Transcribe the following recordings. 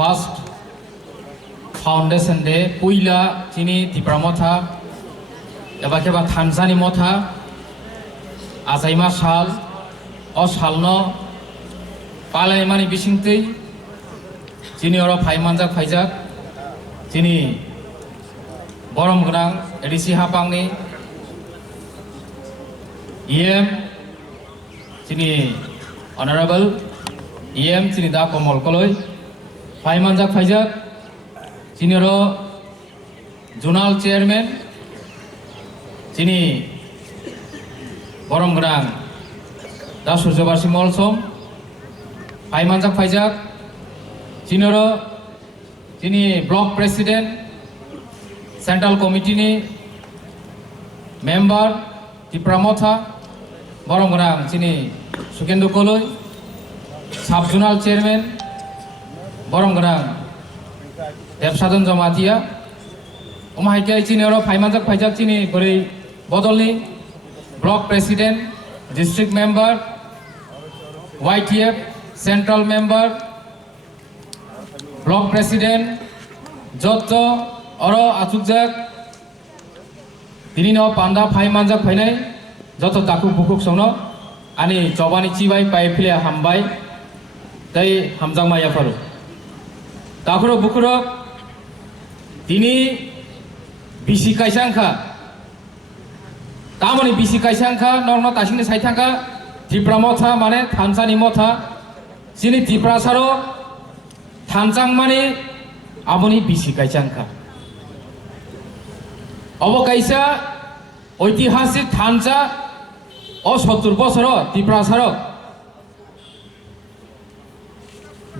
First foundation day পুইলা চিনি ত্রিপুরা মথা এবা কেবা থানসানি মথা আজাইমা সাল অ সালনো পালাইমানি বিসিংতৈ চিনি অর ফাইমানজাক ফাইজাক চিনি বরম গোনাं ঋষি হাপাंनि ইএম চিনি অনারেবল ইএম চিনি দা কমল কলই ফাইমানজাক ফাইজাক চিনি অর জোনাল চেয়ারম্যান চিনি বরম গোনাं दा सूर्यबासी मलसम फाइमानजाक फाइजाक चिनि अर चिनि ब्लक प्रेसिडेंट सेंट्रल कमिटी नि मेम्बर त्रिपुरा मथा बरम गोनां चिनि सुकेंदु कलई साब जोनाल चेयरमैन बरम गोनां देबसादन जमातिया अमाहायके चिनि अर फाइमानजाक फाइजाक चिनि बोरै बदलनि block president district member YTF central member block president जत अर आचुकजाक दिनिनो पांडा फाइमानजाक फाइनाय जत दाकु बुकुक संनो आनि जबानि चिबाय पाइफिले हामबाय दै हामजां मायाफारु दाखुरो बुकुरो दिनि बिसि काइसांखा तामनि बिसि काइसांखा नरनो तासिंनि साइथांखा त्रिपुरा मथा माने थानसानि मथा चिनि त्रिपुरा सारो थानसां माने आबनि बिसि काइसांखा अब काइसा ऐतिहासिक थानसा अ 70 बছर त्रिपुरा सारो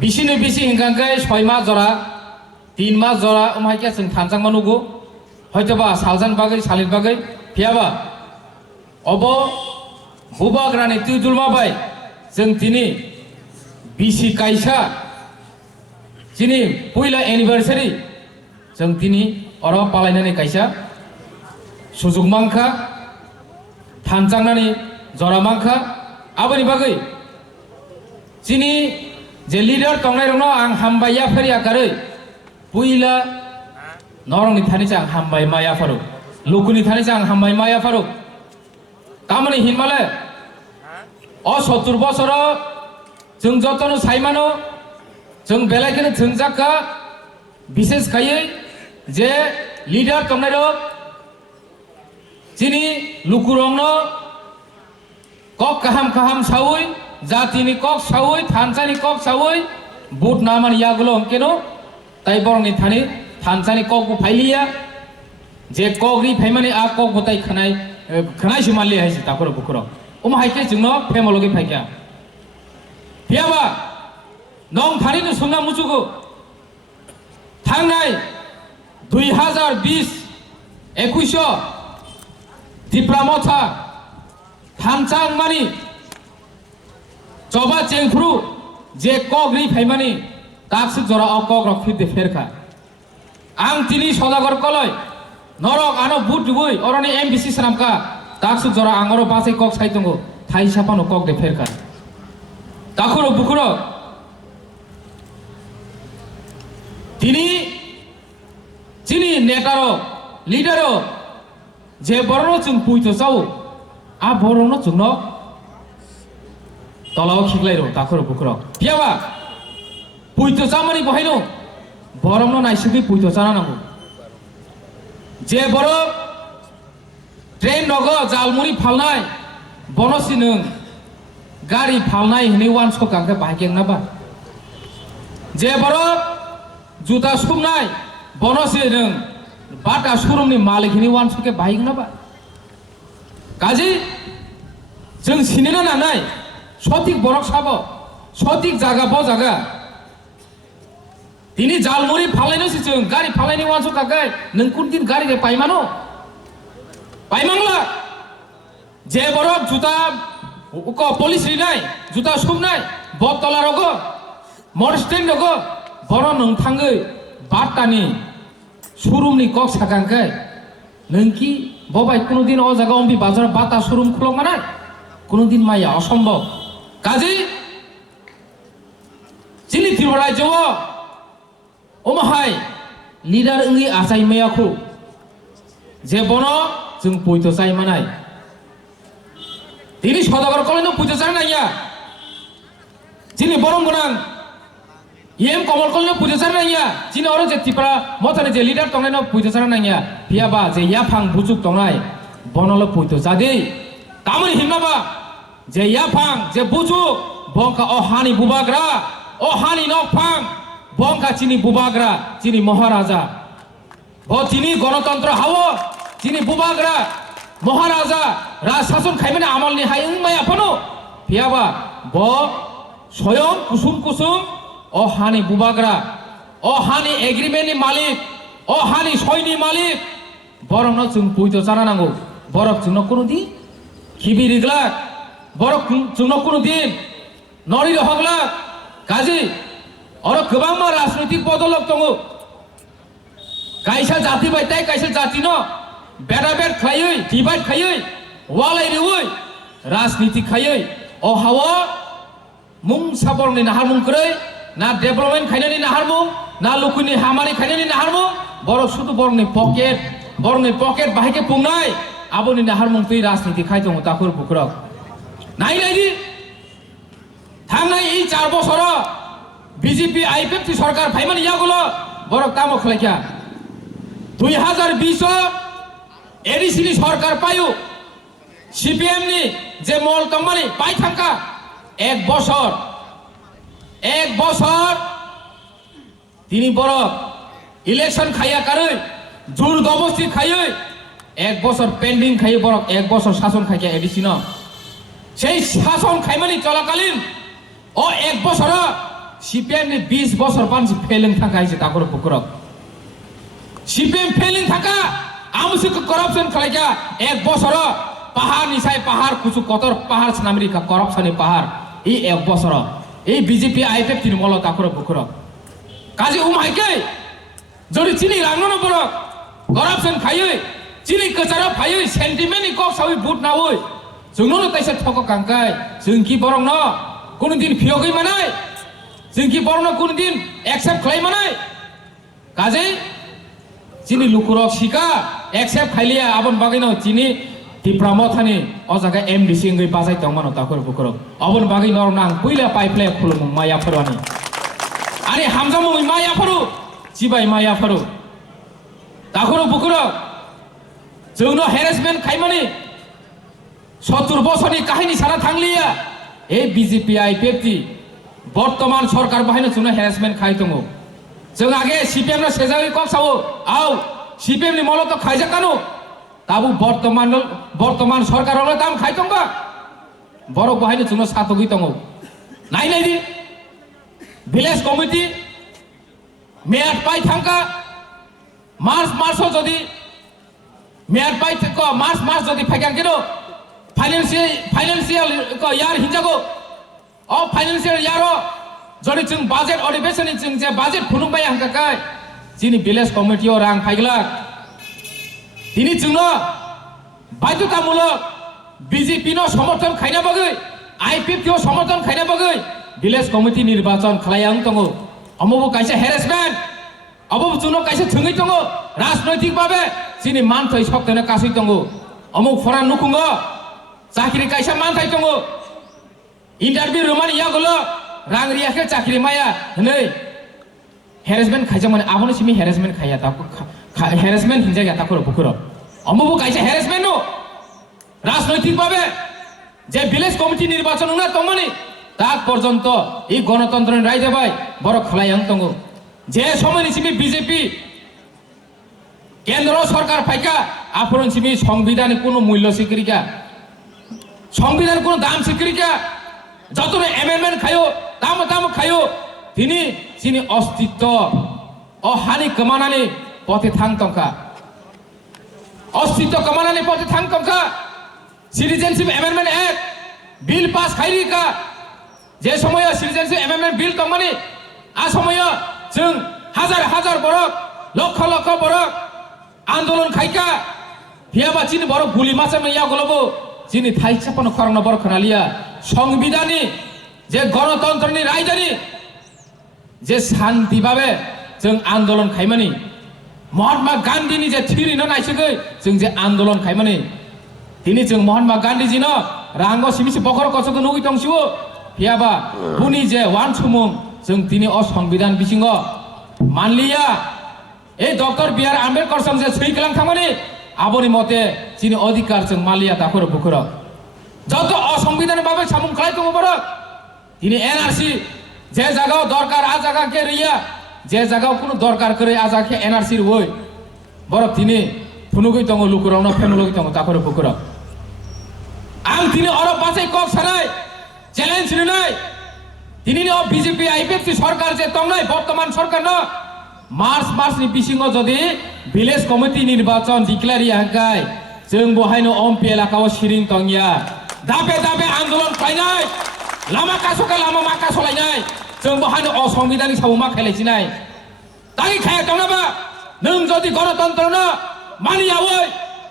बिसिनि बिसि हिंगांकै 6 मास जरा 3 मास जरा अमाइके जों थानसां मानुगो हयतोबा सालजान बागै सालिर बागै फियाबा अब बुबाग्रानि तुजुलमाबाय जों दिनै बिसि काइसा चिनि पहिला एनिभार्सारि जों दिनै अर पालायनानै काइसा सुजुग मांखा थानजांनानै जरा मांखा आबनि बागै चिनि जे लिडार तंनाय रंनो आं हामबाया फेरिया कारै पहिला नरंनि थानिसा आं हामबाय माया फारु लुकुनि थानिसा आं हामबाय माया फारु तामनि हिनमाले अ 70 बছर जों जतनो साइमानो जों बेलायखौनो थोंजाखा विशेष खायै जे लिडार तंनाय रं चिनि लुकुरंनो कक काहाम काहाम सावै जातिनि कक सावै थानसानि कक सावै बुट नामानि यागुलो अंकेनो ताइ बरंनि थानि थानसानि कक फाइलिया जे कगरि फाइमानि आ कक गताय खनाय खनाय सुमालि हायसि ताखुरो बुकुरो अमाहायके जोंनो फेमलगे फाइका फियाबा नं थारिनो सुंना मुचुगु थांनाय 2020 21 त्रिपुरा मथा थानसां मानि जबा चेंफ्रु जे कगरि फाइमानि दाक्सु जरा अ कक रखिदे फेरखा आं तिनि सदागर कलय नरक आनो बुट दुबुय अरनि एमबिसि सनामका दाक्सु जरा आंगरो बासै कक साइतंगो थाइ सापानो कक दे फेरखा दाखुरो बुकुरो तिनि चिनि नेतारो लिडारो जे बरनो जों पुइतो जाव आ बरनो जोंनो तलाव खिगलायरो दाखुरो बुकुरो पियाबा पुइतो जामानि बहायनो बरनो नायसिगै पुइतो जाना नांगौ जे बर ट्रेन नगो जालमुनि फालनाय बनसि नों गारि फालनाय हनै वान सकांके बाहायगें नाबा जे बर जुता सुमनाय बनसि नों बाटा शोरूमनि मालिक हनै वान सके बाहायगें नाबा काजि जों सिनेना नानाय सठिक बरक साबो सठिक जागा ब जागा दिनै जालमुरि फालायनोसि जों गारि फालायनि वान सकांके नों कुन दिन गारि पाइमानो पाइमांला जे बरक जुता उको पुलिस रिनाय जुता सुमनाय बतला रगो मरस्टेन रगो बर नों थाङै बाटानि शोरूमनि कक साकांके नोंखि बबाय कोनो दिन अ जागा अम्बि बाजार बाटा शोरूम खुलं मानाय कोनो दिन माया असम्भव काजै चिनि त्रिपुरा राज्यो ओमहाय लिडार इंगि आसाय मैयाखौ जे बनो जों पयथ' जाय मानाय दिनै सदागर कलेजआव पयथ' जानो नाया दिनै बरं गोनां एम कमल कलेजआव पयथ' जानो नाया दिनै अरो जे त्रिपुरा मथानि जे लिडार दंनायनाव पयथ' जानो नाया फियाबा जे याफां बुजुक दंनाय बनल' पयथ' जादि तामोन हिमाबा जे याफां जे बुजुक बंका अहानि बुबाग्रा अहानि नकफां बंका चिनि बुबाग्रा चिनि महाराजा ब चिनि गणतंत्र हावो चिनि बुबाग्रा महाराजा राजशासन खायमाने आमलनि हायं मायाफानो फियाबा ब स्वयं कुसुम कुसुम अहानि बुबाग्रा अहानि एग्रीमेंटनि मालिक अहानि सयनि मालिक बरंनो जों पयथ' जाना नांगौ बरफ जोंनो कोनो दिन खिबिरिग्लाक बरफ जोंनो कोनो दिन नरि रहग्लाक गाजी अरो गोबां मा राजनैतिक बदलक दङ कायसा जाति बायताय कायसा जाति न बेड़ा बेड़ खायै डिवाइड खायै वालाय रेवै राजनीति खायै अ हावा मुं साबरनि नाहारमुं करै ना डेभलपमेंट खायनायनि नाहारमुं ना लुकुनि हामानि खायनायनि नाहारमुं बर' सुदु बरनि पकेट बाहायके पुंनाय आबोनि नाहारमुं तै राजनीति खाय दङ ताखुर बुखराव नायनायदि थांनाय এই 4 বছর বিজেপি আইপিএফটি সরকার ফাইমানি ইয়াগুলো বড় কাম খলাইকা 2020 এডিসিনি সরকার পায়ু সিপিএম নি যে মল তমানি পাই থাকা 1 বছর তিনি বড় ইলেকশন খাইয়া কারৈ জোর জবরদস্তি খাইयै 1 বছর পেন্ডিং খাইয়ে বড় 1 বছর শাসন খাইয়া এডিসি ন সেই শাসন খাইমানি চলাকালীন ও 1 বছর সিপিএম নি 20 বছর পানসি ফেলিং থাকা হইছে তাকর পুকুরক সিপিএম ফেলিং থাকা আমসিক করাপশন খাইকা 1 বছর পাহাড় নিসাই পাহাড় কুচু কতর পাহাড় সামরিকা করাপশনে পাহাড় এই 1 বছর এই বিজেপি আইপিএফ তৃণমূল তাকর পুকুরক কাজে উমাইকে যদি চিনি রাঙ্গন বড় করাপশন খাইयै চিনি কচারা ফাইयै সেন্টিমেন্টনি কক সাবি বুট নাওই जोंनो ताइसा थक कांकाय जों कि बरं न कोनो दिन फियोगै मानाय जों कि बरं न कोनो दिन एक्सेप्ट खालाय मानाय काजै चिनि लुकुरक सिका एक्सेप्ट खालिया आबन बागै न चिनि त्रिपुरा मथानि अ जागा एमडीसी इंगै बाजाय दंमानो ताखर बुखरक अबन बागै नर नां पहिला पाइपलाय खुलुम माया फरवानि आरे हामजामु माया फरु जिबाय माया फरु ताखर बुखरक जोंनो हेरेसमेन्ट खायमानि 70 বছরনি কাহিনী সারা থাংলিয়া এই বিজেপি আইপিএফটি বর্তমান সরকার বাহিনী জন্য হ্যারাসমেন্ট খাই দङ जों আগে সিপিএম রা সেজাই কক সাও আও সিপিএম নি মলত খাইজা কানো তাবু বর্তমান সরকার হলো দাম খাই দङবা বড় বাহিনী জন্য সাতগি দङ নাই দি ভিলেজ কমিটি মেয়াদ পাই থাকা মার্চ যদি মেয়াদ পাই থাকা মার্চ যদি ফাইকান কেন फाइनेंशियल यार हिंजागो अ फाइनेंशियल यारो जदि जों बाजेट अधिवेशननि जों जे बाजेट खुनुबाय हांकाय जिनि विलेज कमिटियाव रां फाइगलाक दिनै जोंनो बाध्यतामूलक बीजेपी नो समर्थन खायना बागै आईपीएफ नो समर्थन खायना बागै विलेज कमिटि निर्वाचन खालायां दङ अमबो कायसे हेरेसमेन्ट अबो जोंनो कायसे थोङै दङ राजनैतिक भाबे जिनि मानथै सक्तनो कासै दङ अमु फरान नुखुङो चाकरी कायसा मानथाय दङ इंटरव्यू रोमानि यागुलो रां रियाखे चाकरी माया नै हेरेसमेन्ट खायजा माने आबोनो सिमि हेरेसमेन्ट खाया ताको हेरेसमेन्ट हिंजाया ताको बुकुरो अमबो कायसा हेरेसमेन्ट नो राजनैतिक भाबे जे विलेज कमिटि निर्वाचन ना तमानि ताक पर्यन्त এই গণতন্ত্রের রায় দেবাই বড় খলায়াং দङ যে সময়নি সিমি বিজেপি কেন্দ্র সরকার ফাইকা আপন সিমি সংবিধানে কোনো মূল্য স্বীকৃতিকা সংবিধান কোনো দাম স্বীকৃতিকা যতনে এমেন্ডমেন্ট খায়ো দাম খায়ো তিনি যিনি অস্তিত্ব অহানি কমানানি পথে থাংতংকা अस्तित्व कमानानै पथे थांतंका सिटिजेनशिप एमेंडमेंट एक्ट बिल पास खायरिका जे समय सिटिजेनशिप एमेंडमेंट बिल तंमानि आ समय जों हाजार बरक लक्ष बरक आंदोलन खायका हियाबा चिनि बरक गुली मासे मैया गलबो चिनि थाइसापन खरन बरक खनालिया संविधाननि जे गणतन्त्रनि रायदानि जे शान्ति भाबे जों आन्दोलन खायमानि महात्मा गान्धीनि जे थिरिनो नायसोगै जों जे आन्दोलन खायमानि दिनै जों महात्मा गान्धीजिनो रांगो सिमिसि बखर कसोखौ नुगै दंसिबो फियाबा बुनि जे वान सुमुं जों दिनै अ संबिधान बिसिङाव मानलिया এই ডক্টর বি.আর. আম্বেদকর সঙ্গে সই গেলাম থামানি আবনি মতে যিনি অধিকার जों মালিয়া তাকর বুকুর যত অসংবিধান ভাবে সামুং খাই তো বড় তিনি এনআরসি যে জায়গাও দরকার আ জায়গাকে রিয়া যে জায়গাও কোনো দরকার করে আ জায়গাকে এনআরসির হই বড় তিনি ফুনুগই দङ লুকুরানো ফেমুলগই দङ তাকর বুকুর আং তিনি অরব বাসে কক সানাই চ্যালেঞ্জ নাই তিনি বিজেপি আইপিএফসি সরকার যে দংনাই বর্তমান সরকার না मार्च नि बिसिङाव जदि भिलेज कमिटि निर्वाचन डिक्लेयार हांकाय जों बहायनो एमपि एलाकायाव सिरिं तंगिया दाबे दाबे आन्दोलन खालायनाय लामा कासोका लामा माका सलायनाय जों बहायनो असंबिधानिक सावमा खायलायसिनाय दानि खाया दंनाबा नों जदि गणतन्त्रनो मानियावै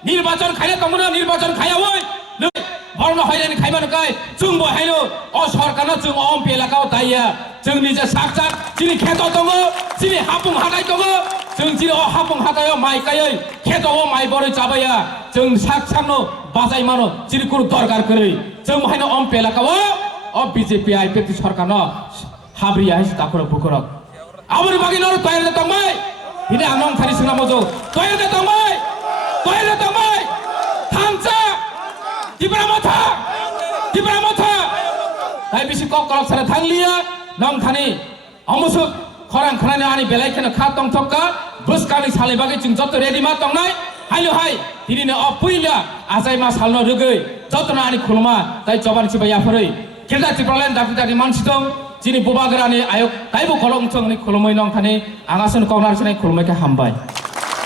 निर्वाचन खायला दंनो निर्वाचन खायावै नों बरनो हायरानि खायमानकाय जों बहायनो अ सरकारनो जों एमपि एलाकायाव दाया जोंनि जे साकसाक जिनि खेत दङ जिनि हापुं हाथाय दङ जों जिनि हापुं हाथायाव माइ गायै खेतआव माइ बरै जाबाया जों साकसाकनो बाजाय मानो जिनि कुनु दरकार करै जों बहायनो एमपि एलाकायाव अ बिजेपि आइपिएफसि सरकारनो हाब्रिया हाय दाखर बुखर आबनि बागै नर तयार दंबाय दिनै आं नों थारि सोंना मजो तयार दंबाय थांचा दिब्रा मथा ताइ बिसि क करप्सन थांलिया नों थानि अमुसुक खरां खरानि आनि बेलायखेनो खा दं थक्का बुसकानि सालायबागै जों जत रेडि मा दंनाय हायलो हाय दिनैनो अ पुइला आजाय मा सालनो रोगै जतना आनि खुलमा ताइ जबान सिबाया फरै केलदा तिप्रलेन दाफि मानसि दं जिनि बबागरानि आयक ताइबो खलम थंनि खुलमै नों थानि आंगासन कनारसनै खुलमैखा हामबाय।